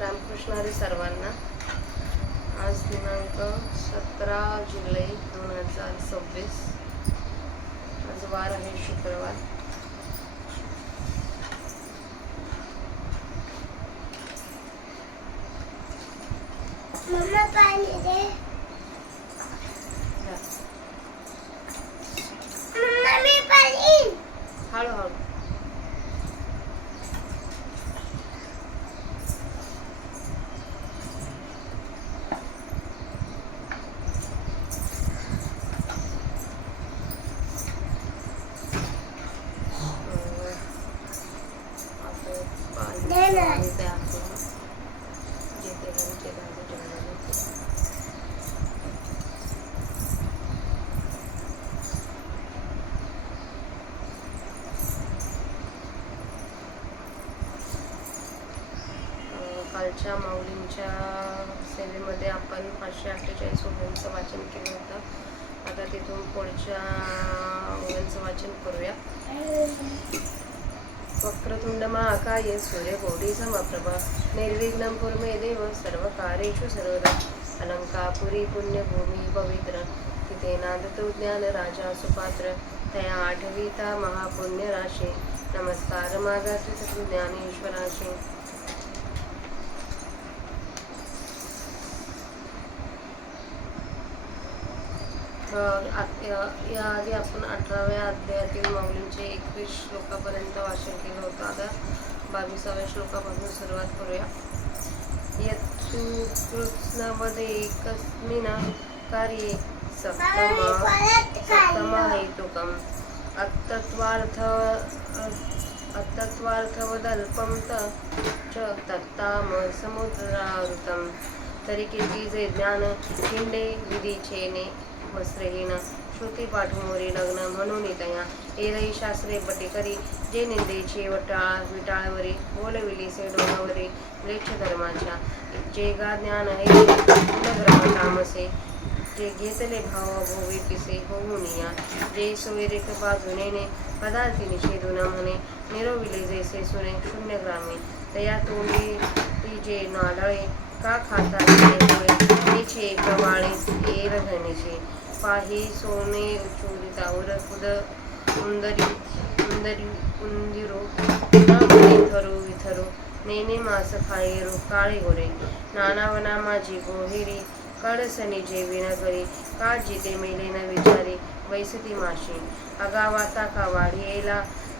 रामकृष्ण हरी सर्वांना. आज दिनांक 17 जुलै 2026. आज वार आहे शुक्रवार. मम्मा पाणी दे. मम्मा मी पाणी. हळूहळू. कालच्या माऊलींच्या सेवेमध्ये आपण 548 ओव्यांचं वाचन केलं होतं. आता तिथून पुढच्या ओव्यांचं वाचन करूया. वक्रतुंड महाकाय सूर्यकोटी समप्रभा निर्विघ्नं कुरु मे देव सर्वकार्येषु सर्वदा. अलंकापुरी पुण्यभूमी पवित्र तिथे नांदतो ज्ञान राजा सुपात्र. तया आठविता महापुण्य राशी नमस्कार मागासी सद्गुरु ज्ञानेश्वराशी. याआधी आपण 18व्या अध्यायातील माऊलींचे 21 श्लोकापर्यंत वाचन केलं होतं. आता 22व्या श्लोकापासून सुरुवात करूया. यत्तु कृत्स्नवदे एकस्मिन् कार्ये सप्तमहेतुकम् अतत्त्वार्थवदल्पं च तत्ताम समुद्रावृतं. तरीकेती जे ज्ञान खिंडे विधीचेने वस्त्रहीन श्रुती पाठमोरी लग्न म्हणून तया एरही शास्त्रे बटे करी. जे निंदेचे विटाळवरी बोलविली से डोहावरी म्लेच्छ धर्माच्या. जे गा ज्ञान है गुणग्रह तामसे जे घेतले भाव भोवी पिसे होऊनिया. जे सोयरेक बाजूने पदार्थी निषेधून म्हणे निरोविले जैसे सुने शून्य ग्रामे. तया तोंडी ती जे नाडळे का खाता नीचे एक वाळे एर धनेचे. पाही सोने चोरितावर खुद उंदिरो थरू विथरो नेने मास खायेरो काळे गोरे. नानावना माझी गोहेरी कडसनी जेवी न करी. का जिते मेले न विचारी वैसती माशी. अगावाता का वाढीला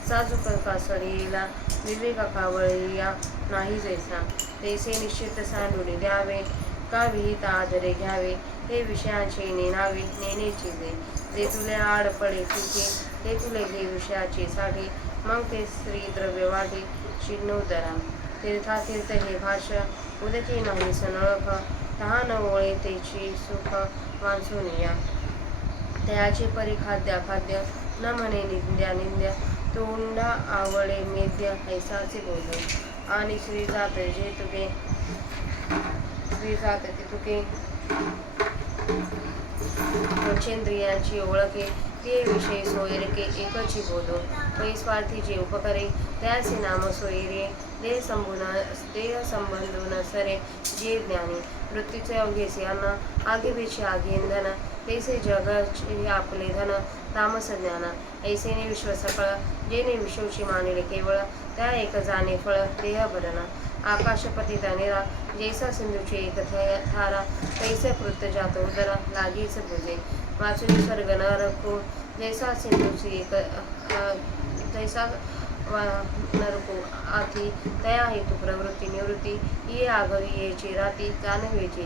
साजूक का सडीला. विवेक का वळिया नाही जैसा. तैसे निश्चित सांडून द्यावे का विहित आदरे घ्यावे. हे विषयाचे नेनावे नेनेची जे तुले आड पडे तुझे ते तुले घे विषयाचे साठे. मग ते स्त्री द्रव्य वाटे शिन्नोदरा. तीर्थातीर्थ हे भाषा उदके नाही सनळख. तहान ओळे तेची सुख वांचुनिया. तयाचे परी खाद्या खाद्य न म्हणे निंद्या निंद्या. तोंडा आवळे मेद्य ऐसाचे बोले. आणि श्री जात जे तुके पंचेंद्रियांची ओळखे ते विषय सोयरके एकची बोलो. वैस्वार्थी जे उपकरे त्याचे नाम सोयरे. देह संबंधून सरे जे ज्ञानी. मृत्यूचे अवघेचे अन्न आगीबेचे आगी इंधन. तैसे जगाचे आपले धन तामस ज्ञान. ऐसेने विश्व सकळ जेने विश्वची मानिले केवळ. त्या एक जाणे फळ देह भरण. आकाशपतिता निरा जैसा सिंधूचे एक थारा. तैसे कृत जातो उदरा लागीच बुजे. वाचुनी स्वर्ग न रखो जैसा सिंधूची एक जैसा नरको आधी. तया हेतु प्रवृत्ती निवृत्ती ये आघवी येची राती जानवेचे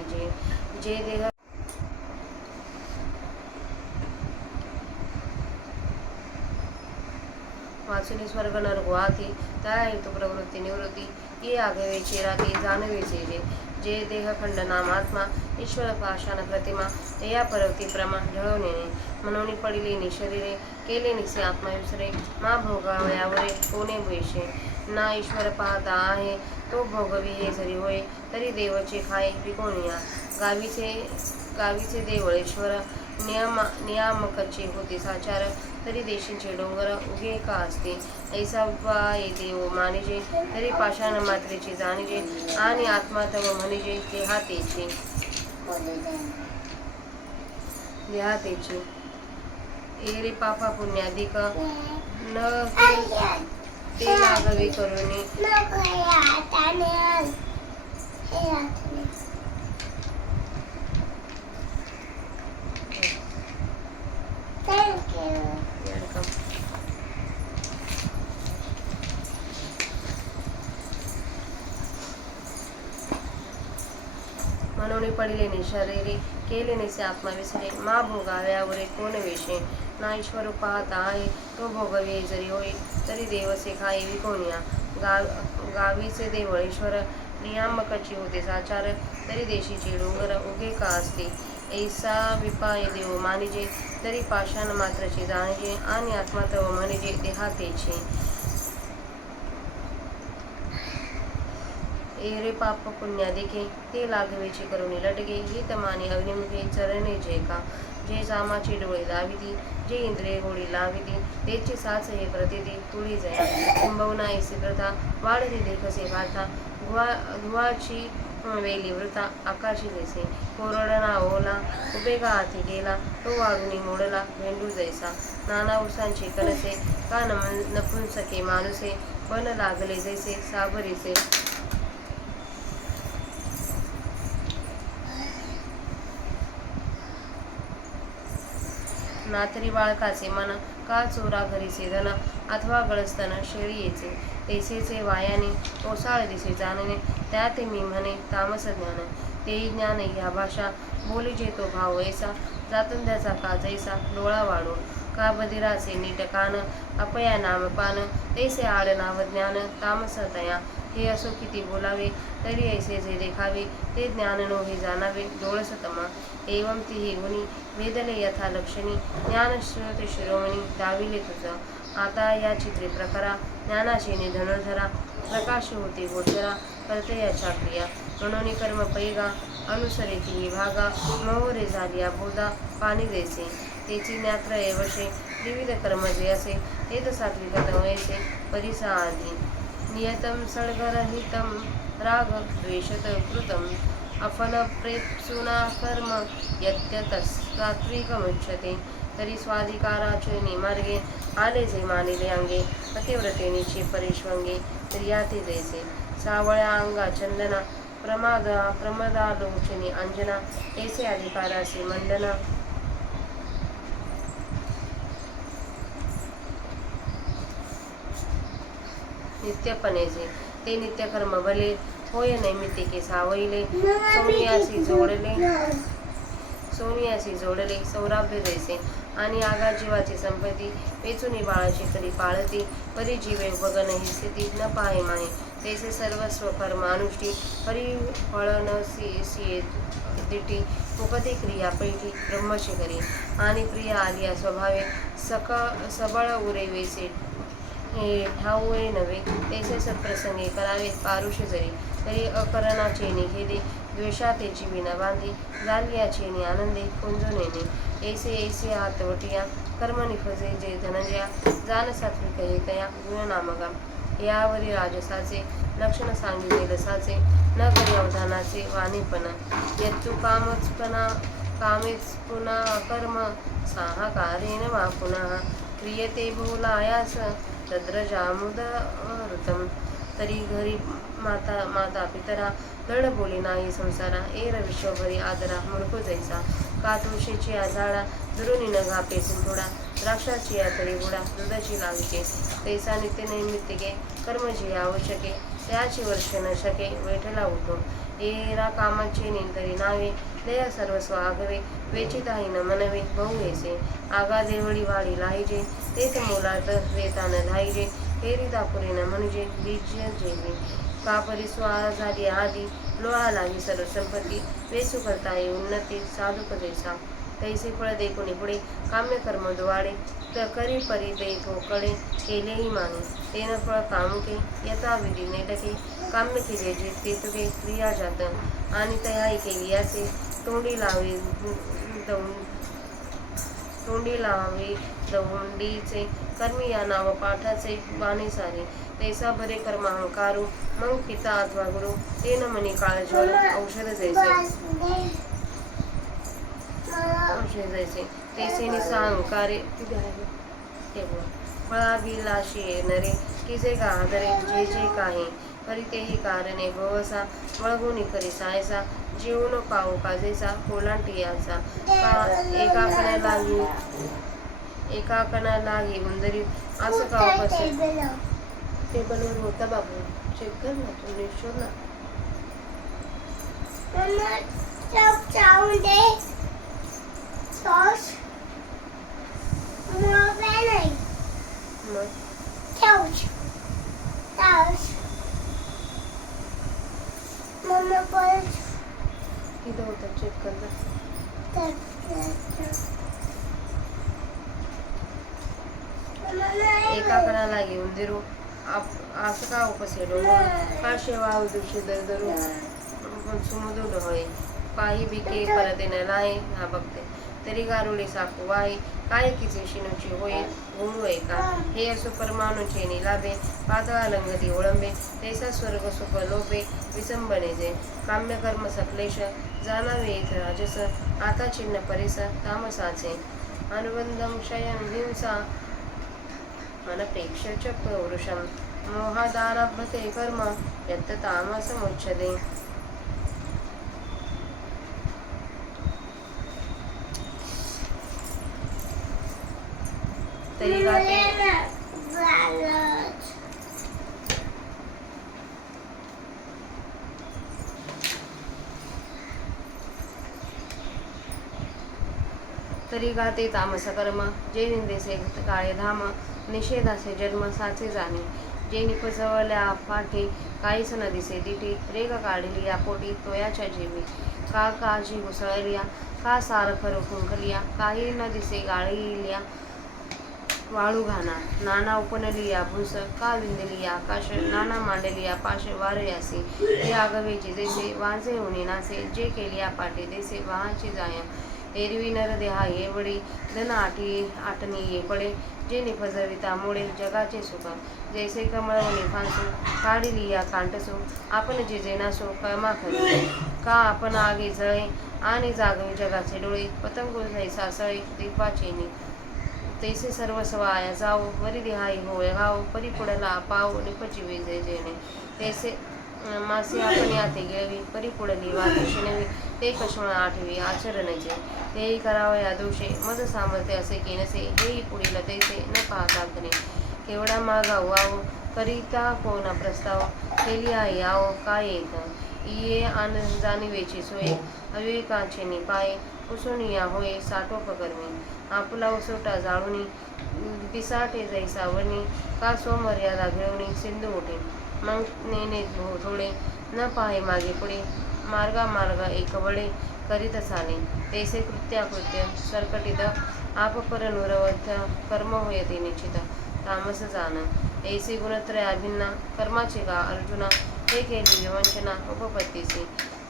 जे देह वाचुनी स्वर्ग नरको आधी. तया हेतु प्रवृत्ती निवृत्ती ये आघवेची राती जानवेचे जे देहखंड नामात्मा ईश्वर पाषाण प्रतिमा. या परवती प्रमा ढळवणे म्हणून पडिलेनी शरीरे केले निसे आत्मा विसरे. मा भोगावयावरे कोणे वेशे. ना ईश्वर पाहता आहे तो भोगवी हे जरी होय. तरी देवचे खाय विकोणिया. गावीचे देवळेश्वर नियामकाचे होते साचार तरी देशींचे डोंगर उगे का असते ऐसा ये देव मानिजे तरी पाषाण मात्रेचे जाणिजे आणि आत्मा तव म्हणिजे देहातेचे ए रे पापा पुण्याधिक न ते लागावे करुणी Thank you. Welcome. मनोनी पडिले नि शरीरे केले नेसे आत्मा विसरे मा भोगाव्यावरे कोण वेशे ना ईश्वर पाहता आहे तो भोगवे जरी होई तरी देवसे खाई विकोनिया गावीचे देवळ ईश्वर नियामकाची होते साचार तरी देशीचे डोंगर उगे का असते ऐसा विपाय देव मानिजे तरी पाषाण मात्रचे जाणिजे आणि आत्मा तव म्हणिजे देहातेचे एरे पाप पुण्यादिके ते लागवेचे करुणी लटके ही तमाने अग्निमुखे चरणे जे का जे जामाचे डोळे लाविती जे इंद्रिय गोळी लाविती तेचे साच हे प्रतिती तुळी जया कुंभवना ऐसे प्रथा वाढती देखसे गाथा धुवाची वेली वृथा आकाशी जैसे कोरडना ओला उभे का हाती गेला तो वाढून मोडला भेंडू जैसा नाना उसांचे कनसे का नपुंसके मानुसे पण लागले जैसे साबरीचे नातरी बाळकाचे मन का चोरा घरीचे धन अथवा गळस्तन शेळीचे तेसेचे वायाने ओसाळ दिसे जाणणे त्या ते मी म्हणे तामस ज्ञान ते ज्ञान ह्या भाषा बोली जे तो भाव ऐसा जातंद्याचा का जैसा डोळा वाढून का बधिराचे नीट कान अपया नामपान तैसे आड नाव ज्ञान तामस तया हे असो किती बोलावे तरी ऐसे जे देखावे ते ज्ञान नो हे जाणावे डोळसतमा एवं ती ही गुणी वेदले यथा लक्षणी ज्ञान श्रोते शिरोमणी दाविले तुझा आता या चित्रे प्रकारा ज्ञानाचे निधनुर्धरा प्रकाश होते गोचरा करते याच्या क्रिया म्हणून कर्म पैगा अनुसरे ती ही भागा मोहरे झालिया बोधा पाणी देसे तेची ज्ञात्र एवशे विविध कर्म जे असे ते तर सात्विक वयसे परिसा आधी नियतम सळगरहितम राग द्वेषत कृतम अफल प्रेप्सुना कर्म यत्यतस सात्विकमुच्यते तरी स्वाधिकाराचे मार्गे आले जे मानिले अंगे पतिव्रतेनीचे परिश्वंगे प्रियाते जैसे सावळ्या अंगा चंदना प्रमदालोचनी अंजना ऐसे अधिकारासे मंडना नित्यपणेचे ते नित्यकर्म भले होय नैमित्तिके सावईले सोनियाशी जोडले सौराभ्य जैसे आणि आघात जीवाची संपत्ती वेचुनी बाळाची करी पाळती परी जीवे बगन ही स्थिती न पाहे माहे तैसे सर्वस्व कर्मानुष्ठी परी फळ न सिये दिटी मुकते क्रिया पैठी ब्रह्मशिखरी आणि प्रिया आलिया स्वभावे सबळ उरे वेसे हे ठाऊये नव्हे तैसे सत्प्रसंगे करावे पारुष जरी तरी अकरणाचे निघेले द्वेषातेची विना बांधी जालियाचे नि आनंदे कुंजून येणे ऐसे ऐसे हातवटिया कर्म निफजे जे धनंजया जान सात्विक हे तया गुणनामगा यावरी राजसाचे लक्षण सांगितले रसाचे न करी अवधानाचे वाणीपण यत्तु कामेच पुन्हा कर्म साहकारेण वा पुनः क्रियते बहुलायास तद्रजामुदृतम तरी घरी माता पितरा दड बोली नाही संसारा एर विश्वभरी आदरा मुळको जैसा का तुळशीची आझाडा दुरुनी न घापे सिंधुडा द्राक्षाची यातरी बुडा दुधाची लाविके तैसा नित्य नैमित्तिके कर्म जे आवश्यके त्याची वर्ष न शके वैठला उठो एरा कामाचे निंतरी नावे दया सर्वस्व आगवे वेचिताही न मनवे बहु ऐसे आगा देवळी वाढी लाहिजे तेच मोलात वेतान धाईजे तेरी दापुरी न म्हणजे बीज जेवी का परिस्वा झाली आधी लोळा लागी सर्व संपत्ती वेसू करता ये उन्नती साधुक जैसा तैसे फळ दे कोणी पुढे काम्य कर्म दुवाडे करी परी दे ठोकडे केलेही माने तेन फळ कामुके यथा विधी नेटके काम्य केले जे ते तुगे क्रिया जात आणि तयाही केली असे तोंडी लावे तोंडी लावे दवंडीचे कर्मी या नाव पाठाचे बाणे सारे तैसा बरे कर्म अहंकारू मग पिता अथवा गुरु ते न मनी काळज्वर औषध जैसे औषध जैसे तैसे निसा अहंकारे ते बोल फळा बिलाशी नरे की जे गादरे जे जे काही करी तेही कारणे भवसा वळगुणी करी सायसा जीवन पाहू काजेचा कोलांटी याचा का एका कणालाही उंदरी असं का उपस्थित टेबलवर होता बाबू चेक कर ना तू निश्चय ना मग किती होता चेक कर ना एका कणाला घेऊन दिरू असं का उपसेडो का शेवा उदुषी दरदरू सुमुदुड होय पाही बिके परत येणाराय हा बघते तरी गारुडी साकू वाई काय किचे शिनुची होय घोडू आहे का हे असो परमाणूचे निलाभे पातळा लंगती ओळंबे तैसा स्वर्ग सुख लोभे विसंबने जे काम्य कर्म सकलेश जाणावे इथ राजस आता चिन्ह परिस तामसाचे अनुबंधम शयन हिंसा अनपेक्ष च पौरुषम मोहादारभते कर्म यत् तामसमुच्यते तरी गाते तरी गाते तामस कर्म जे निंदेसे काळे धाम निषेधासे जन्म साचे जाणे जे निपजवल्या पाठी काहीच न दिसे दिठी रेग काढली या पोटी तोयाच्या जीवी का काजी घुसळलिया का सारख रुखुंखलिया काही न दिसे गाळीलिया वाळू घाना नाना उपनलिया भूस का विंदलिया आकाश नाना मांडलिया पाश वारयासी हे आगवेची जैसे वाजे उनी नासे जे केलिया पाठी देसे वाहाची जाय एरवी नर देहा येवडी धन आटणी ये पडे जे निपजविता मुळे जगाचे सुख जैसे कमळवणी फांसू काढिली या कांटसू आपण जे जेनासो कळमा खरी का आपण आगे जळे आणि जागवे जगाचे डोळे पतंगो जैसा सळे दीपाचे नि तैसे सर्वस्व आया जाओ वरी देहाई होय घाव परी पुढला पाव निपची वेजे जेणे तैसे मासे आपण याते गेळवी परी पुढली वाते शिणवी ते कष्मळ आठवी आचरणचे तेही करावया दोषे मज सामर्थ्य असे की नसे हेही पुढील तैसे न पाहता कने केवढा मागाऊ आव करिता कोणा प्रस्ताव केली आई आव काय येत इये आन जाणीवेची सोय अविवेकाचे निपाय उसुनिया होय साठोपकर्मी आपुला उसोटा जाळुनी पिसाटे जैसा वणी का सोमर्यादा घेऊनी सिंधू उठे मग नेने थोडे न पाहे मागे पुढे मार्गा मार्ग एक वडे करीत चाले तैसे कृत्याकृत्य सरकटित आप परनुरवथ कर्म होयते निश्चित तामस जाण ऐसे गुणत्रय अभिन्ना कर्माचे का अर्जुना हे केली विवंचना उपपत्तीचे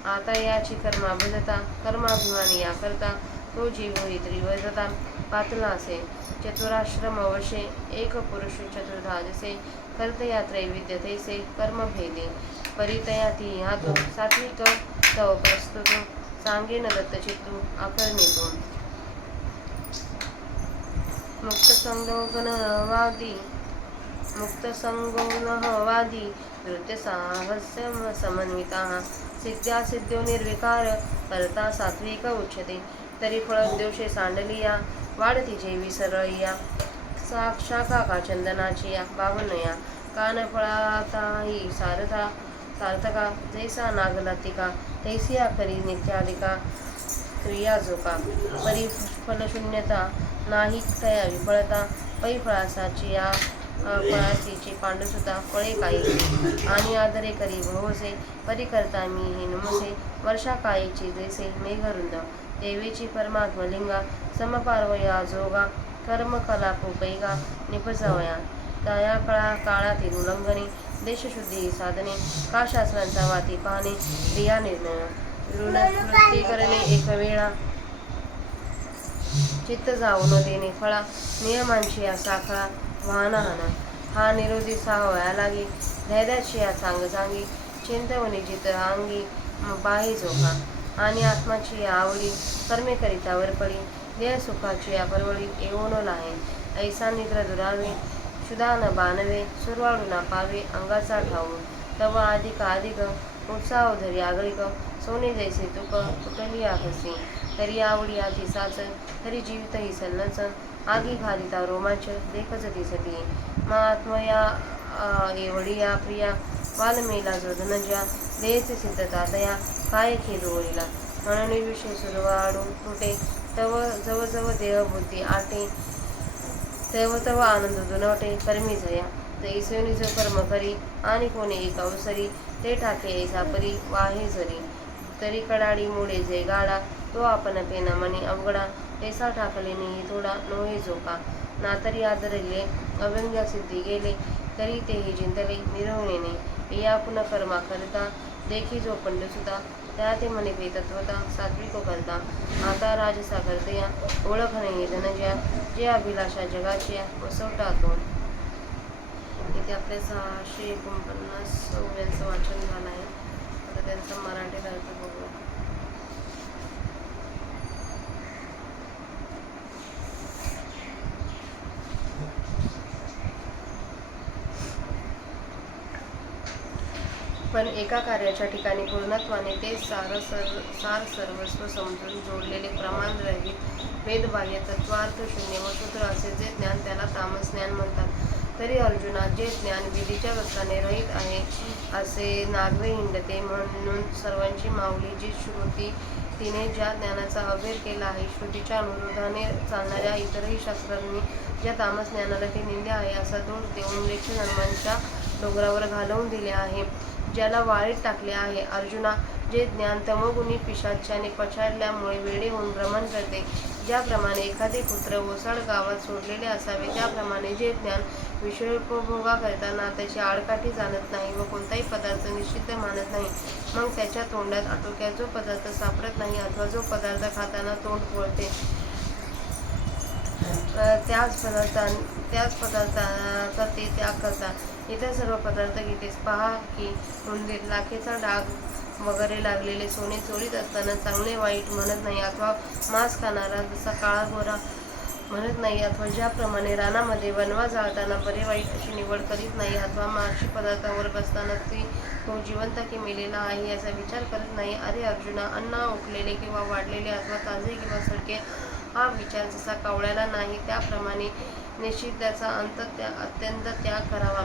आता याची कर्मा भजता कर्माभिमानी या करता तो जीव होई त्रिवजता पातला असे चतुराश्रम वशे एक पुरुष चतुर्धा जसे कर्तया त्रैविध्य तैसे कर्म भेदे परितया ती ह्यातून सात्विक तव प्रस्तुत सांगेन दत्त चित्तू आकर्णितो मुक्त संगोनवादी धृत्य साहस्यम समन्विताः सिद्ध्या सिद्ध्यो निर्विकार करता सात्विक उच्यते तरी फळोद्योषे सांडलिया वाढती जेवी सरळिया शाखा का चंदनाची या बावनया कान फळाताही सार्थका जैसा नागलतिका तैसिया करी नित्यादिका क्रिया जोका परिफलशून्यता नाही तया विफळता पै फळासाची या फळासीची पांडुसुता फळे काही आणि आदरे करी भवसे परिकर्ता मी हे नमसे वर्षा काळीची जैसे मेघरुंद देवीची परमात्मलिंगा समपार्वया जोगा कर्म कला पैगा निपजवया तया काळातील उल्लंघने देशशुद्धी साधने का शास्त्रांचा वाती पाहणे क्रिया निर्णय वृत्ती करणे एक वेळा चित्त जाऊ न देणे फळा नियमांची या साखळा वाहना हाना हा निरोधी सावया लागे धैर्याची या चांग चांगी चिंतवणी जित अंगी बाही जोखा आणि आत्माची या आवडी कर्मे करिता वरपडी देह सुखाची या परवडी येऊन लाहे ऐसा निद्र दुरावे शुदान बाणवे सुरवाळू ना पावे अंगाचा ठाऊ तव अधिक उत्साह धरी आगळिक सोने जैसे तुक कुटली आकसी तरी आवडी आधी साच तरी जीवित ही सल्लच आगी घालिता रोमांच देखच दिसती मा आत्मया एवढी या प्रिया वालमेला जो धनंजया देहचे सिद्धता तया काय खेद ओळीला म्हणून विषय सुरवाडू तुटे तव जव जव देह बुद्धी आटे तव तव आनंद दुनवटे कर्मी जया जैसोनी जो कर्म करी आणि कोणी एक अवसरी ते टाके ऐसा परी वाहे जरी तरी कडाडी मुळे जे गाडा तो आपण पेना मनी अवघडा ऐसा टाकले नाही थोडा नोहे झोका नातरी आदरले अव्यंग्य सिद्धी गेले तरी तेही जिंतले मिरवणे या पुन्हा कर्मा करता देखी जो पंड सुद्धा त्या ते मने तत्वता सात्विक करता आता राजसा करते या ओळख नाही धनजया जे अभिलाषा जगाची वसवटातून. इथे आपले 649 ओव्यांचं वाचन झालं आहे. आता त्यांचा मराठी अर्थ बघूया. पण एका कार्याच्या ठिकाणी पूर्णत्वाने ते सार सर्वस्व समजून जोडलेले प्रमाण रहित वेदबाह्य तत्वार्थ शून्य व सूत्र असे जे ज्ञान त्याला तामस ज्ञान म्हणतात. तरी अर्जुना जे ज्ञान विधीच्या वस्त्राने रहित आहे असे नागवे हिंडते म्हणून सर्वांची माऊली जी श्रुती तिने ज्या ज्ञानाचा अभेर केला आहे श्रुतीच्या अनुरोधाने चालणाऱ्या इतरही शास्त्रांनी ज्या तामस ज्ञानाला ते निंदे आहे असा दोष देऊन लेख धर्मांच्या डोंगरावर घालवून दिले आहे, ज्याला वाळीत टाकले आहे. अर्जुना जे ज्ञान तमोगुणी पिशाच्याने पछाडल्यामुळे वेडे होऊन भ्रमण करते, ज्याप्रमाणे एखादे पुत्र ओसाड गावात सोडलेले असावे त्याप्रमाणे जे ज्ञान विषयोपभोगा करताना त्याची आडकाठी जाणत नाही व कोणताही पदार्थ निश्चित मानत नाही, मग त्याच्या तोंडात आटोक्यात जो पदार्थ सापडत नाही अथवा जो पदार्थ खाताना तोंड पोळते त्याच पदार्थाचा ते त्याग करता. इतर सर्व पदार्थ घेतेस. पहा की उंदीर लाखेचा डाग वगैरे लागलेले सोने चोरीत असताना चांगले वाईट म्हणत नाही अथवा मांस खाणारा जसा काळा गोरा म्हणत नाही अथवा ज्याप्रमाणे रानामध्ये वनवा जाळताना बरे वाईट अशी निवड करीत नाही अथवा माशी पदार्थावर बसताना तो जिवंत की मेलेला आहे याचा विचार करत नाही. अरे अर्जुना, अन्न उकलेले किंवा वाढलेले अथवा ताजे किंवा सडके हा विचार जसा कावळ्याला नाही त्याप्रमाणे निषिद्धाचा अत्यंत त्याग करावा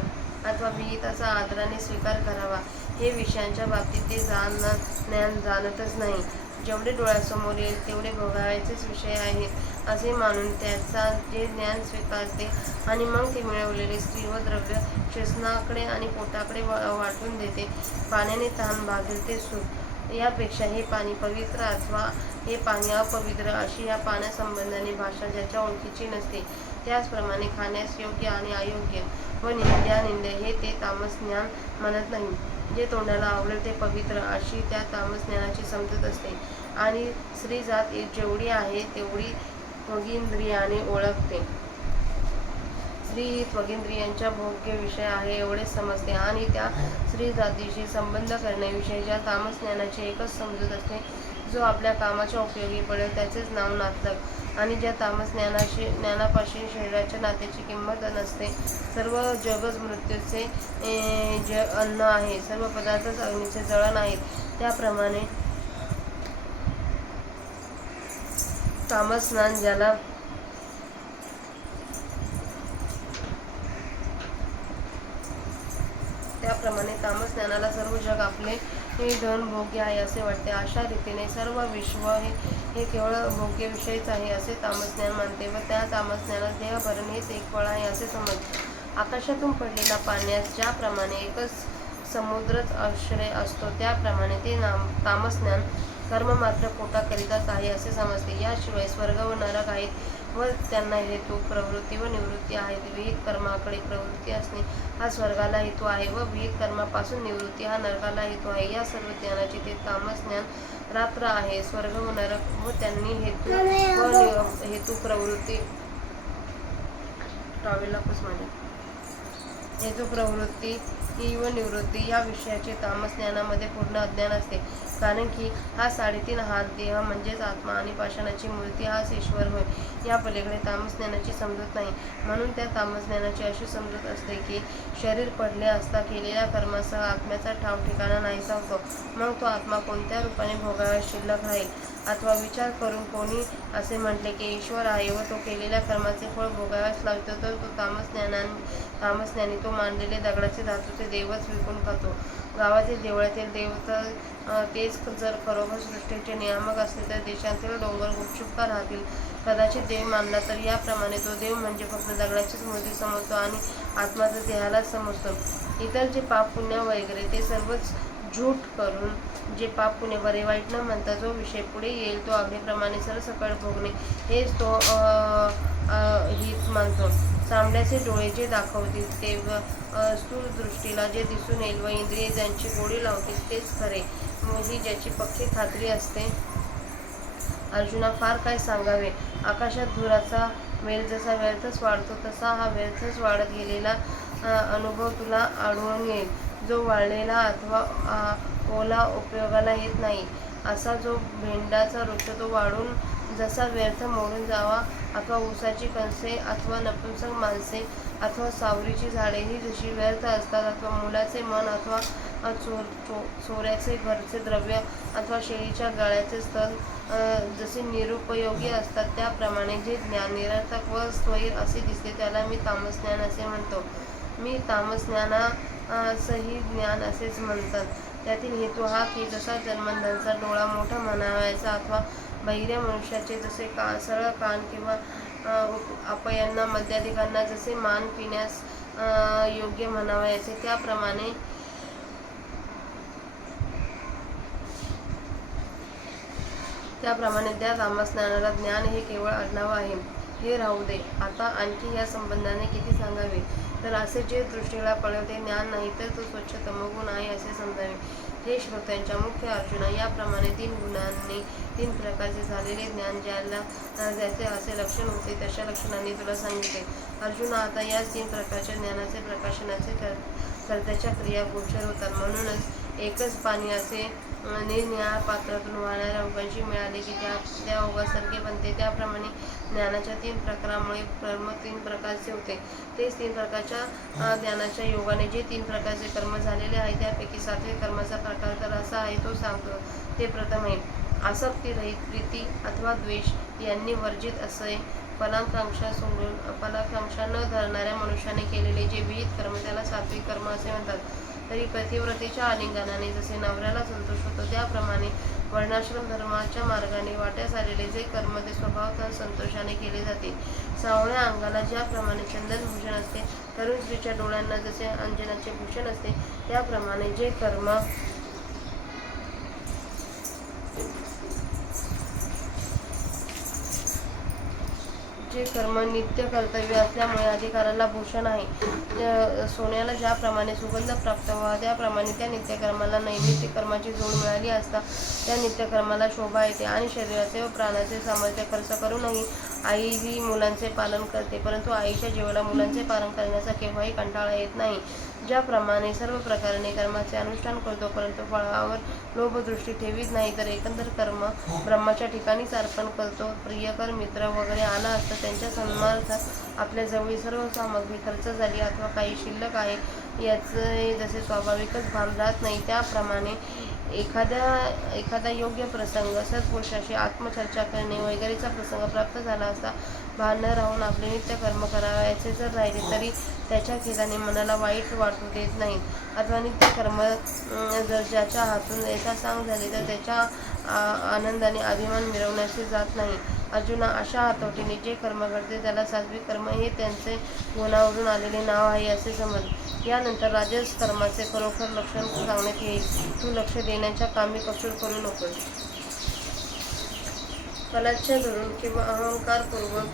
अथवा विहिताचा आदराने स्वीकार करावा. हे विषयांच्या बाबतीत ते ज्ञान जाणतच नाही. जेवढे डोळ्यासमोर येईल तेवढे भोगायचेच विषय आहेत असे मानून त्याचा जे ज्ञान स्वीकारते आणि मग ते मिळवलेले स्त्री व द्रव्य श्वसनाकडे आणि पोटाकडे वाटून देते. पाण्याने तहान भागेल ते सुख, यापेक्षा हे पाणी पवित्र अथवा हे पाणी अपवित्र अशी या पाण्यासंबंधाने भाषा ज्याच्या ओळखीची नसते त्याचप्रमाणे खाण्यास योग्य आणि अयोग्य व निंद्य हे ते तामस ज्ञान म्हणत नाही. जे तोंडाला आवडेल ते पवित्र अशी त्या तामस ज्ञानाची समजत असते आणि स्त्री जात जेवढी आहे तेवढी त्वगिंद्रियाने ओळखते. स्त्री ही त्वगिंद्रियांच्या भोग्य विषय आहे एवढेच समजते आणि त्या स्त्री जातीशी संबंध करण्याविषयी ज्या तामस ज्ञानाची एकच समजूत असते, जो आपल्या कामाच्या उपयोगी पडेल त्याचेच नाव नातलग. आणि ज्या तामस ज्ञानापाशी शरीराच्या नात्याची किंमत नसते. सर्व जगच मृत्यूचे अन्न आहे, सर्व पदार्थच अग्नीचे जळण आहेत, त्याप्रमाणे तामस ज्ञान ज्याला तामस ज्ञानाला सर्व जग आपले हे धन भोग्य आहे असे वाटते. अशा रीतीने सर्व विश्व हे केवळ भोग्य विषयीच आहे असे तामस ज्ञान मानते व त्या तामस ज्ञानात देहभरण हेच एक फळ आहे असे समजते. आकाशातून पडलेल्या पाण्यास ज्याप्रमाणे एकच समुद्रच आश्रय असतो त्याप्रमाणे ते तामस ज्ञान कर्म मात्र पोटाकरिताच आहे असे समजते. याशिवाय स्वर्ग व नरक आहेत व त्यांना हेतू प्रवृत्ती व निवृत्ती आहेत. विहित कर्माकडे प्रवृत्ती असणे हा स्वर्गाला हेतू आहे व विहित कर्मापासून निवृत्ती हा नरकाला हेतू आहे. या सर्व ज्ञानाचे ते तामस ज्ञान रात्र आहे. स्वर्ग व नरक व त्यांनी हेतू प्रवृत्ती हेतू प्रवृत्ती व निवृत्ती या विषयाचे तामस ज्ञानामध्ये पूर्ण अज्ञान असते. कारण की हा 3.5 हात देह म्हणजेच आत्मा आणि पाषाणाची मूर्ती हाच ईश्वर होय. या पलीकडे तामस ज्ञानाची समजूत नाही. म्हणून त्या तामस ज्ञानाची अशी समजूत असते की शरीर पडले असता केलेल्या कर्मासह आत्म्याचा ठाव ठिकाणा नाहीसा होतो. मग तो आत्मा कोणत्या रूपाने भोगाव्यास शिल्लक राहील. अथवा विचार करून कोणी असे म्हटले की ईश्वर आहे व तो केलेल्या कर्माचे फळ भोगाव्यास लावतो, तर तो तामसज्ञानी तो मांडलेले दगडाचे धातूचे देवच विकून खातो. गावातील देवळातील देव तर तेच जर खरोखर सृष्टीचे नियामक असले तर देशातील डोंगर गुपचूप का राहतील. कदाचित देव मानला तर याप्रमाणे तो देव म्हणजे फक्त दगडाचीच मूर्ती समजतो आणि आत्मा तर देहालाच समजतो. इतर जे पाप पुण्य वगैरे ते सर्वच झूट करून जे पाप पुण्य बरे वाईट न म्हणता जो विषय पुढे येईल तो अग्निप्रमाणे सरसकट भोगणे हेच तो हित मानतो. चांबड्याचे डोळे जे दाखवतील ते स्थूल दृष्टीला जे दिसून येईल व इंद्रिये ज्यांची गोडी लावतील तेच खरे ही ज्याची पक्की खात्री असते. अर्जुना, फार काय सांगावे. आकाशात धुराचा वेल जसा व्यर्थच वाढतो तसा हा व्यर्थच वाढत गेलेला अनुभव तुला आढळून येईल. जो वाळलेला अथवा ओला उपयोगाला येत नाही असा जो भेंडाचा वृक्ष तो वाढून जसा व्यर्थ मोडून जावा, अथवा ऊसाची कणसे अथवा नपुंसक माणसे अथवा सावरीची झाडे ही जशी व्यर्थ असतात, अथवा मुलाचे मन अथवा चोऱ्याचे घरचे द्रव्य अथवा शेळीच्या गळ्याचे स्थल जसे निरुपयोगी असतात, त्याप्रमाणे जे ज्ञान निरर्थक व स्वैर असे दिसते त्याला मी तामसज्ञान असे म्हणतो. मी तामसज्ञानासही ज्ञान असेच म्हणतात. त्यातील हेतू हा की जसा जन्मंधांचा डोळा मोठा म्हणावयाचा अथवा बहिऱ्या मनुष्याचे जसे सरळ कान किंवा अपयांना मद्याधिकांना जसे मान पिण्यास योग्य म्हणावयाचे, त्याप्रमाणे त्या तामसज्ञानाला ज्ञान हे केवळ आडनाव आहे. हे राहू दे. आता आणखी या संबंधाने किती सांगावे. तर असे जे दृष्टीला पळवते ज्ञान नाही तर तो स्वच्छ तमोगुण आहे असे समजावे. हे श्रोत्यांच्या मुख्य अर्जुना, याप्रमाणे 3 गुणांनी 3 प्रकारचे झालेले ज्ञान ज्याचे असे लक्षण होते तशा लक्षणांनी तुला सांगितले. अर्जुना, आता या 3 प्रकारच्या ज्ञानाचे प्रकाशनाचे कर्त्याच्या क्रिया गोचर होतात. म्हणूनच एकच पाणी असे निरनिराळ्या पात्रातून वाहणाऱ्या ओघांशी मिळाले की त्या ओघासारखे बनते. त्याप्रमाणे ज्ञानाच्या 3 प्रकारामुळे कर्म 3 प्रकारचे होते. तेच 3 प्रकारच्या ज्ञानाच्या योगाने जे 3 प्रकारचे कर्म झालेले आहे त्यापैकी 7वे कर्माचा प्रकार तर असा आहे तो सांगतो. ते प्रथम आहे आसक्ती रहित प्रीती अथवा द्वेष यांनी वर्जित असे फलाकांक्षा न धरणाऱ्या मनुष्याने केलेले जे विहित कर्म त्याला सात्विक कर्म असे म्हणतात. तरी पतिव्रतेच्या आलिंगनाने जसे नवऱ्याला संतोष होतो त्याप्रमाणे वर्णाश्रम धर्माच्या मार्गाने वाट्यास आलेले जे कर्म ते स्वभावतः संतोषाने केले जाते. सावळ्या अंगाला ज्याप्रमाणे चंदनभूषण असते, तरुण स्त्रीच्या डोळ्यांना जसे अंजनाचे भूषण असते, त्याप्रमाणे जे कर्म नित्य कर्तव्य असल्यामुळे अधिकाराला भूषण आहे. सोन्याला ज्याप्रमाणे सुगंध प्राप्त व्हावा त्याप्रमाणे त्या नित्यकर्माला नैमित्तिक कर्माची जोड मिळाली असता त्या नित्यकर्माला शोभा येते. आणि शरीराचे व प्राणाचे सामर्थ्य खर्च करूनही आई ही मुलांचे पालन करते, परंतु आईच्या जीवाला मुलांचे पालन करण्याचा केव्हाही कंटाळा येत नाही. ज्याप्रमाणे सर्व प्रकाराने कर्माचे अनुष्ठान करतो परंतु फळावर लोभदृष्टी ठेवीत नाही, तर एकंदर कर्म ब्रह्माच्या ठिकाणीच अर्पण करतो. प्रियकर मित्र वगैरे आला असता त्यांच्या सन्मानार्थ आपल्या जवळी सर्व सामग्री खर्च झाली अथवा काही शिल्लक आहे याचे जसे स्वाभाविकच भान राहत नाही, त्याप्रमाणे एखादा योग्य प्रसंग सत्पुरुषाशी आत्मचर्चा करणे वगैरेचा प्रसंग प्राप्त झाला असता भान न राहून आपले नित्य कर्म करावयाचे जर राहिले तरी त्याच्या खेदाने मनाला वाईट वाटू देत नाहीत. अथवा नित्य कर्म जर ज्याच्या हातून यथासांग झाले तर त्याच्या आनंदाने अभिमान मिरवण्याचे जात नाही. अर्जुना, अशा हातोटीने जे कर्म घडते त्याला सात्विक कर्म हे त्यांचे गुणावरून आलेले नाव आहे असे समज. यानंतर राजस कर्माचे खरोखर लक्षण सांगण्यात येईल. तू लक्ष देण्याच्या कामी कसूर करू नकोस. फलाच्छा धरून किंवा अहंकारपूर्वक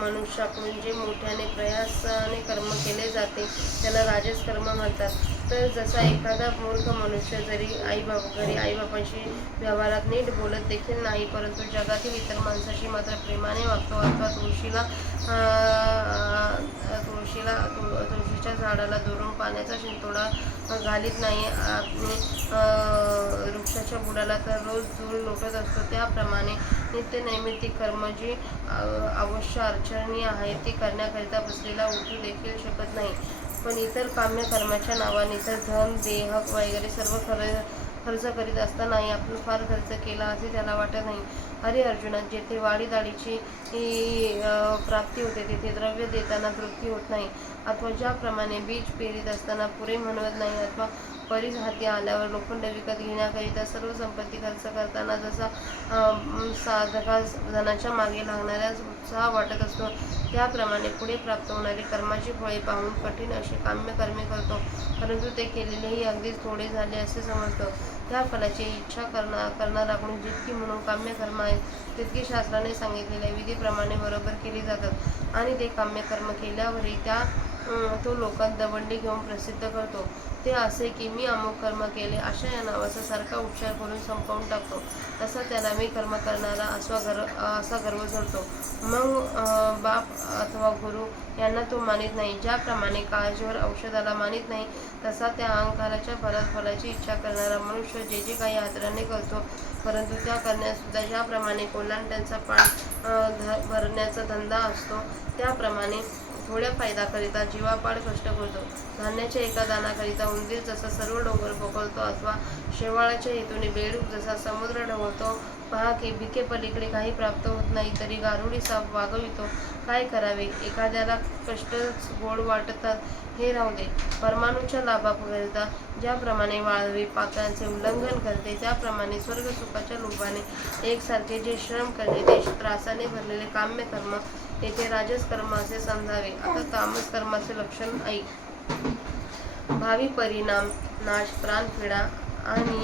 मनुष्याकडून जे मोठ्याने प्रयासाने कर्म केले जाते त्याला राजस कर्म म्हणतात. तर जसा एखादा मूर्ख मनुष्य जरी घरी आईबापांशी व्यवहारात नीट बोलत देखील नाही, परंतु जगातील इतर माणसाशी मात्र प्रेमाने वागतो, अथवा तुळशीच्या झाडाला दुरून पाण्याचा शिंतोडा घालीत नाही आणि वृक्षाच्या बुडाला तर रोज धूळ लोटत असतो, त्याप्रमाणे नित्यनैमित्तिक कर्म जी अवश्य आचरणीय आहे ती करण्याकरिता बसलेला उठू देखील शकत नाही. पण इतर काम्य कर्माच्या नावाने तर धन, देह वगैरे सर्व खर्च करीत असतानाही आपण फार खर्च केला असे त्याला वाटत नाही. अरे अर्जुना, जेथे वाढीदाढीची प्राप्ती होते तेथे द्रव्य देताना तृप्ती होत नाही, अथवा ज्याप्रमाणे बीज पेरीत असताना पुरे म्हणवत नाही, अथवा परीस हाती आल्यावर लोखंड विकत घेण्याकरिता सर्व संपत्ती खर्च करताना जसा साधकास धनाच्या मागे लागणाऱ्या उत्साह वाटत असतो, त्याप्रमाणे पुढे प्राप्त होणारी कर्माची फळे पाहून कठीण अशी काम्य कर्मे करतो, परंतु ते केलेलेही अगदीच थोडे झाले असे समजतो. त्या फलाची इच्छा करणाराकडून जितकी म्हणून काम्य कर्म आहेत तितकी शास्त्राने सांगितलेल्या विधीप्रमाणे बरोबर केली जातात, आणि ते काम्य कर्म केल्यावरही तो लोकांत दवंडी घेऊन प्रसिद्ध करतो. ते असे की मी अमुक कर्म केले अशा या नावाचा सारखा उच्चार करून संपवून टाकतो. तसा त्याला मी कर्म करणारा असा गर्व चढतो. मग बाप अथवा गुरु यांना तो मानित नाही. ज्याप्रमाणे काळजीवर औषधाला मानित नाही, तसा त्या अहंकाराच्या फलाची इच्छा करणारा मनुष्य जे काही आदराने करतो, परंतु त्या करण्यास सुद्धा ज्याप्रमाणे कोल्हांट्यांचा पाठ भरण्याचा धंदा असतो, त्याप्रमाणे थोड्या फायद्याकरिता जीवापाड कष्ट करतो. धान्याच्या एका दानाकरिता उंदीर जसा सर्व डोंगर पकडतो, अथवा शेवाळाच्या हेतूने बेडूक जसा समुद्र ढवळतो, पहा की भिके पलीकडे काही प्राप्त होत नाही तरी गारुडी साप वागवितो. काय करावे? एखाद्याला कष्टच गोड वाटतात, हे राहू दे. परमाणूच्या लाभाकरिता ज्याप्रमाणे वाळवी पात्रांचे उल्लंघन करते, त्याप्रमाणे स्वर्ग सुखाच्या लोभाने एकसारखे जे श्रम करणे ते त्रासाने भरलेले काम्य कर्म येथे राजस कर्म असे समजावे. आता तामस कर्माचे लक्षण ऐक. भावी परिणाम, नाश, प्राणपीडा आणि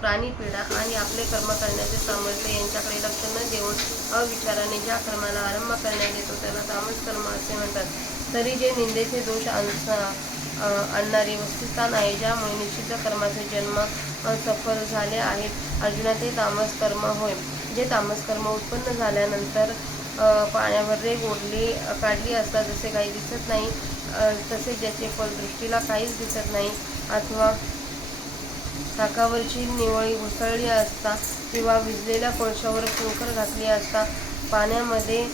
प्राणीपीडा आणि आपले कर्म करण्याचे सामर्थ्य यांच्याकडे लक्ष न देऊन अविचाराने ज्या कर्माला आरंभ करण्यात येतो त्याला तामस कर्म असे म्हणतात. तरी जे निंदेचे दोष आणणारे वस्तुस्थान आहे, ज्यामुळे निषिद्ध कर्माचे जन्म सफल झाले आहेत, अर्जुना ते तामस कर्म होय. जे तामस कर्म उत्पन्न झाल्यानंतर पाण्यावर रेघ काढली असता जसे काही दिसत नाही, तसेच ज्याचे फल दृष्टीला काहीच दिसत नाही, अथवा टाकावरची निवळी घुसळली असता किंवा विजलेल्या कोळशावर पोखर घातली असता पाण्यामध्ये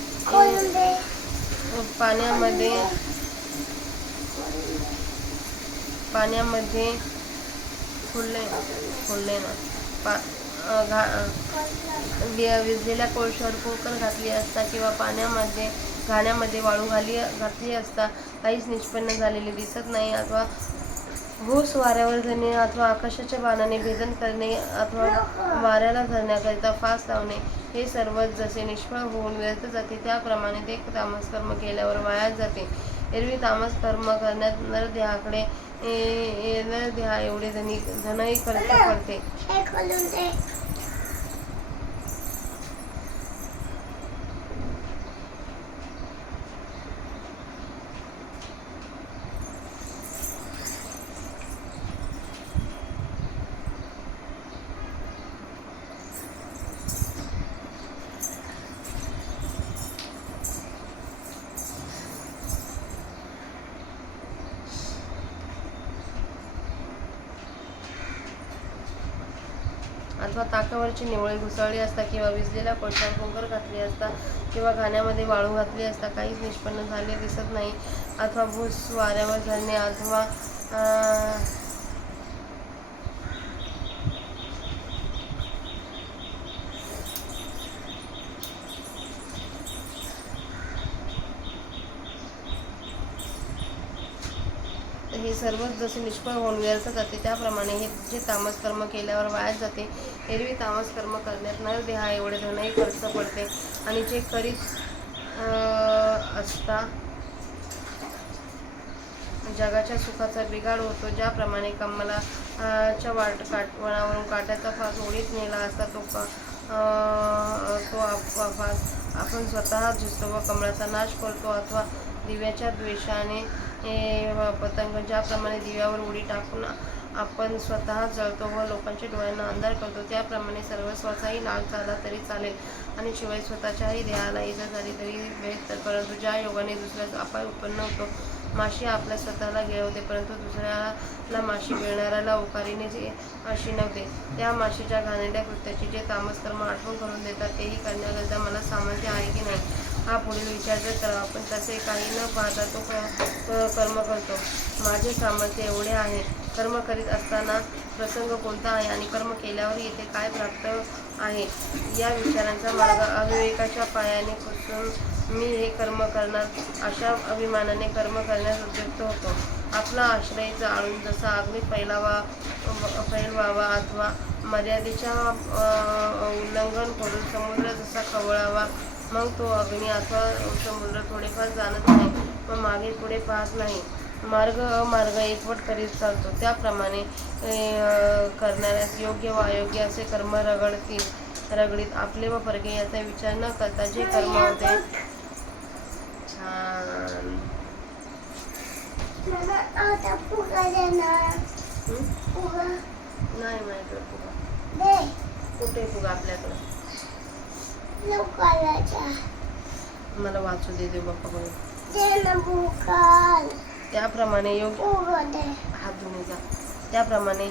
विजलेल्या कोळशावर पोखर घातली असता किंवा घाण्यामध्ये वाळू घातली असता काहीच निष्पन्न झालेले दिसत नाही, अथवा भूस वाऱ्यावर धरणे, अथवा आकाशाच्या बाणाने भेदन करणे, अथवा वाऱ्याला धरण्याकरिता फास लावणे, हे सर्वच जसे निष्फळ होऊन व्यर्थ जाते, त्याप्रमाणे ते तामस कर्म केल्यावर वाया जाते. एरवी तामस कर्म करण्यात नरदेहा एवढे धनही खर्च पडते. अथवा ताकावरची निवळी घुसळली असता किंवा विजलेल्या कोळशावर पोखर घातली असता किंवा घाण्यामध्ये वाळू घातली असता काहीच निष्पन्न झाले दिसत नाही, अथवा भूस वाऱ्यावर धरणे, अथवा हे सर्वच जसे निष्फळ होऊन व्यर्थ जाते, त्याप्रमाणे हे जे तामस कर्म केल्यावर वाया जाते. एरवी तामस कर्म करण्यात नरदेहा एवढे धनही खर्च पडते आणि जे करीत असता जगाच्या सुखाचा बिघाड होतो. ज्याप्रमाणे कमलाच्या वनावरून काट्याचा फास ओढीत नेला असता तो आपण स्वतः झुजतो व कमळाचा नाश करतो, अथवा दिव्याच्या द्वेषाने पतंग ज्याप्रमाणे दिव्यावर उडी टाकून आपण स्वतः जळतो व लोकांच्या डोळ्यांना अंधार करतो, त्याप्रमाणे सर्वस्वाचाही नाश झाला तरी चालेल आणि शिवाय स्वतःच्याही देहाला इजा झाली तरी बेहतर. परंतु ज्या योगाने दुसऱ्याचा अपाय उत्पन्न होतो, माशी आपल्या स्वतःला गिळवते परंतु दुसऱ्याला माशी गिळणाऱ्याला उकारीने अशी नव्हते. त्या माशीच्या घाणेरड्या कृत्याची जे तामस कर्म आठवण करून देतात तेही करण्याकरिता मला सामर्थ्य आहे की नाही हा पुढील विचार जर करावा. आपण तसे काही न पाहता तो कर्म करतो. माझे सामर्थ्य एवढे आहे. कर्म करीत असताना प्रसंग कोणता आहे आणि कर्म केल्यावर येथे काय प्राप्त आहे या विचारांचा मार्ग अविवेकाच्या पायाने पुसून मी हे कर्म करणार अशा अभिमानाने कर्म करण्यास उद्युक्त होतो. आपला आश्रय जाळून जसा अग्नी फैलवावा अथवा मर्यादेच्या उल्लंघन करून समुद्र जसा खवळावा, मग तो अग्नी अथवा समुद्र थोडेफार जाणत नाही व मागे पुढे पाहत नाही, मार्ग अमार्ग एकवट करीत चालतो. त्याप्रमाणे करणाऱ्यास योग्य व अयोग्य असे कर्म रगडीत आपले व परके याचा विचार न करता जे कर्म होते छान आता फुगा देणार. फुगा नाही माहिती फुगा दे. कुठे फुगा आपल्याकडं लोकांच्या मला वाचू दे बाप्पाकडे. दे ना बुकाल. त्याप्रमाणे योग्य फुगा दे. हात धुणे जा. त्याप्रमाणे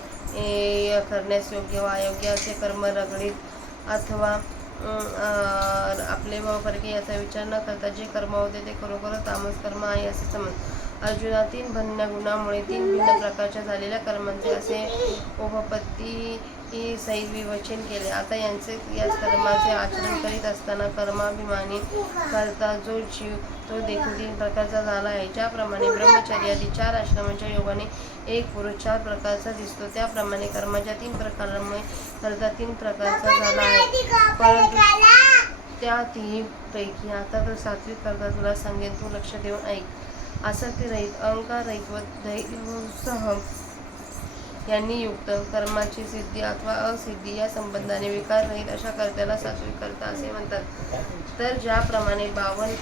करण्यास योग्य व अयोग्य असे कर्म रगडीत अथवा आपले व परके याचा विचार न करता जे कर्म होते ते खरोखर तामस कर्म आहे असे समज. अर्जुना, 3 भिन्न गुणांमुळे 3 भिन्न प्रकारच्या झालेल्या कर्मांचे असे उपपत्ती सहित विवेचन केले. आता याच कर्माचे आचरण करीत असताना कर्माभिमानी करता जो जीव तो देखील 3 प्रकारचा झाला आहे. ज्याप्रमाणे ब्रह्मचर्यादी 4 आश्रमांच्या योगाने एक पुरुष 4 प्रकारचा दिसतो, त्याप्रमाणे कर्माच्या 3 प्रकारांमुळे करता 3 प्रकारचा झाला आहे. परंतु त्या 3 पैकी आता तर 7वी करता तुला सांगेन, तू लक्ष देऊन ऐक. आसक्ती रहित, अहंकार रहित व धैर्य उत्साह यांनी युक्त कर्माची सिद्धी अथवा असिद्धी या संबंधाने विकार रहित अशा कर्त्याला सात्विक कर्ता असे म्हणतात. तर ज्याप्रमाणे 52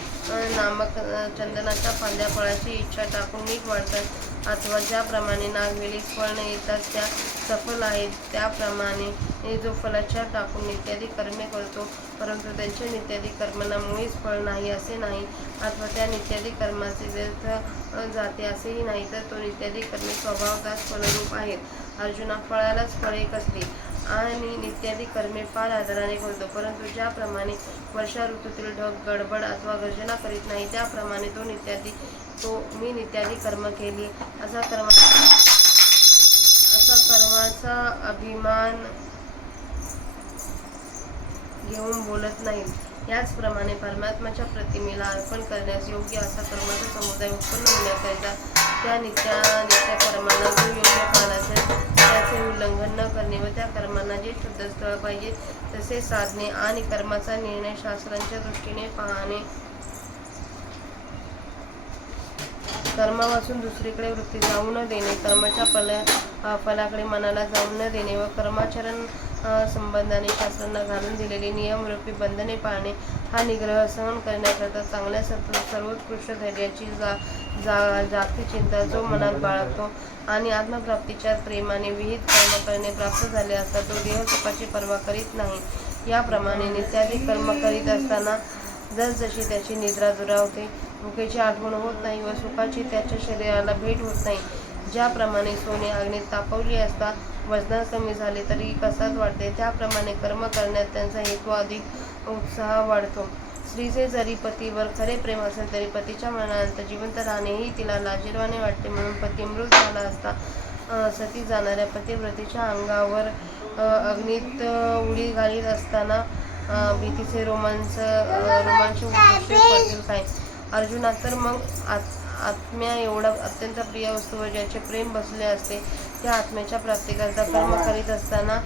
नामक चंदनाच्या फांद्या फळाची इच्छा टाकून नीट वाढतात अथवा ज्याप्रमाणे नागवेलीस फळ न येतात त्या सफल आहेत, त्याप्रमाणे जो फलाच्या टाकून नित्यादी कर्मे करतो परंतु त्यांच्या नित्यादी कर्मांना मुळीच फळ नाही असे नाही, अथवा त्या नित्यादी कर्माचे व्यर्थ जाते असेही नाही, तर तो नित्यादी कर्मे स्वभावतःच फलरूप आहेत. अर्जुना, फळालाच फळे कसली आणि नित्यादी कर्मे फार आदराने करतो, परंतु ज्याप्रमाणे वर्षा ऋतूतील ढग गडबड अथवा गर्जना करीत नाही त्याप्रमाणे मी नित्यादी कर्म केली असा कर्माचा अभिमान घेऊन बोलत नाही. याचप्रमाणे परमात्म्याच्या प्रतिमेला अर्पण करण्यास योग्य असा कर्माचा समुदाय उत्पन्न होण्याकरिता त्या नित्य कर्मांना जो योग्य फळ असेल त्याचे उल्लंघन न करणे व त्या कर्मांना जे शुद्ध स्थळ पाहिजे तसे साधणे आणि कर्माचा निर्णय शास्त्रांच्या दृष्टीने पाहणे, कर्मापासून दुसरीकडे वृत्ती जाऊ न देणे, कर्माच्या फलाकडे मनाला जाऊ न देणे व कर्माचरण संबंधाने शास्त्रांना घालून दिलेली नियमरूपी बंधने पाळणे हा निग्रह सहन करण्याकरता चांगल्या सर्वोत्कृष्ट धैर्याची जागती चिंता जो मनात बाळगतो आणि आत्मप्राप्तीच्या प्रेमाने विहित कर्म करणे प्राप्त झाले असता तो देहसुखाची पर्वा करीत नाही. याप्रमाणे नित्यादी कर्म करीत असताना जसजशी त्याची निद्रा दुरावते, भुकेची आठवण होत नाही व सुखाची त्याच्या शरीराला भेट होत नाही. ज्याप्रमाणे सोने अग्नीत तापवले असता वजन कमी झाले तरी कसाच वाटते, त्याप्रमाणे कर्म करण्यात त्यांचा हेतू अधिक उत्साह वाढतो. स्त्रीचे जरी पतीवर खरे प्रेम असेल तरी पतीच्या मरणानंतर जिवंत राहणेही तिला लाजिरवाणे वाटते, म्हणून पती मृत झाला असता सती जाणाऱ्या पतिव्रतेच्या अंगावर अग्नीत उडी घालीत असताना भीतीचे रोमांच पडतील काय? अर्जुना, तर मग आत्म्या एवढा अत्यंत प्रिय वस्तूवर ज्याचे प्रेम बसले असते त्या आत्म्याच्या प्राप्तीकरता कर्म करीत असताना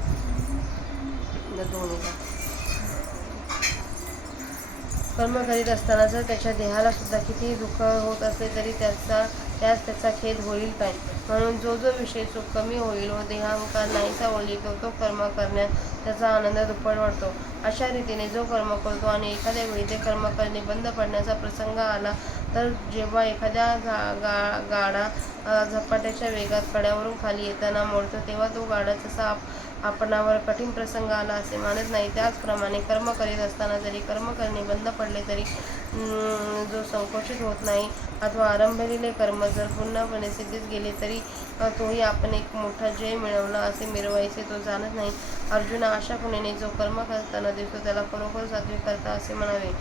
जर त्याच्या देहाला सुद्धा कितीही दुःख होत असले तरी त्याचा त्यास त्याचा खेद होईल काय. म्हणून जो जो विषय सुख कमी होईल व देहांकार नाहीसा होईल तो कर्म करण्यात त्याचा आनंद दुप्पट वाढतो. अशा रीतीने जो कर्म करतो आणि एखाद्या वेळी ते कर्म करणे बंद पडण्याचा प्रसंग आला तर जेव्हा एखाद्या गाडा झपाट्याच्या वेगात कड्यावरून खाली येताना मोडतो तेव्हा तो गाडा जसा आपणावर कठीण प्रसंग आला असे मानत नाही. त्याचप्रमाणे कर्म करीत असताना जरी कर्म करणे बंद पडले तरी जो संकोचित होत नाही अथवा आरंभलेले कर्म जर पूर्णपणे सिद्धीस गेले तरी तोही आपण एक मोठा जय मिळवला असे मिरवायचे तो जाणत नाही. अर्जुना, अशा खुणेने जो कर्म करताना दिसतो त्याला खरोखर सात्विक करता असे म्हणावे.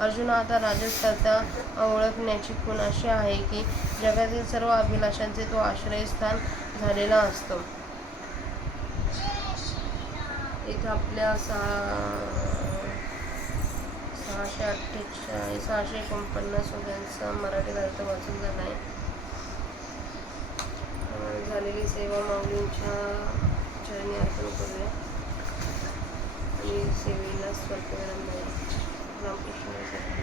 अर्जुना, आता राजस करता ओळखण्याची खूण अशी आहे की जगातील सर्व अभिलाषांचे तो आश्रयस्थान झालेला असतो. इथं आपल्या 649 शोधांचा मराठीत अर्थ वाचून झाला आहे. झालेली सेवा माऊलींच्या चरणी अर्पण करूया आणि सेवेला स्वर्ग मिळणार. रामकृष्ण.